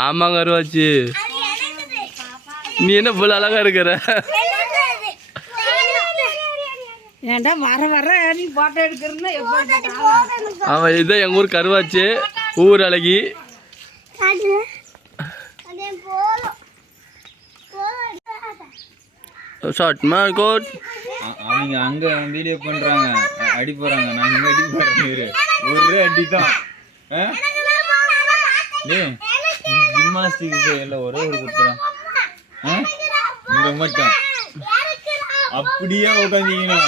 ஆமாங்க கருவாச்சு. நீ என்ன இவ்வளோ அழகா இருக்கிற? ஏன்டா வர நீ போட்டோ எடுக்கிறன்னா அவன் இதுதான் எங்கள் ஊர் கருவாச்சு, ஊர் அழகி. அவங்க அங்க வீடியோ பண்றாங்க, அடி போறாங்க, நாங்க இங்க அடி போறோம். ஒரே அடி தான். ஜிம்னாஸ்டிக்ஸ் எல்லாம் ஒரே ஒரு குத்துறான். இங்க மட்டும் அப்படியே உட்காந்தீங்கன்னா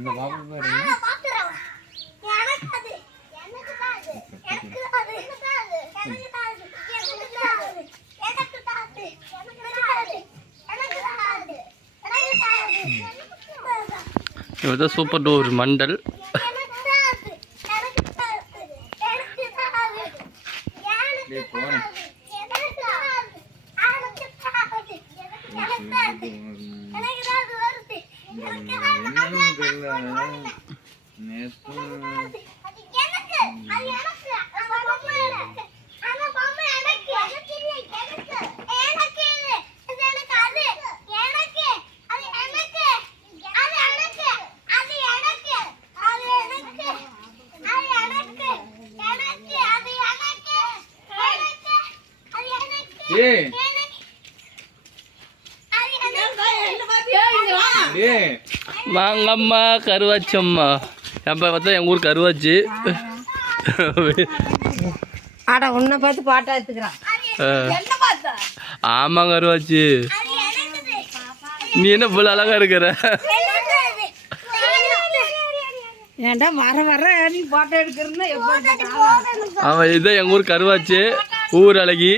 இந்த பாப்பா பாருங்க. இதுதான் சூப்பர் டூர் மண்டல். வாங்கம்மா கருவாச்சம்மா. எப்போ பார்த்தா எங்கள் ஊர் கருவாச்சு. ஆடா உன்னை பார்த்து பாட்டா எடுத்துக்கிறான். ஆமாங்க கருவாச்சு. நீ என்ன இவ்வளோ அழகா இருக்கிற? ஏன்டா வர நீ போட்டோ எடுக்கிறன்னா அவன் இதுதான் எங்கள் ஊர் கருவாச்சு, ஊர் அழகி.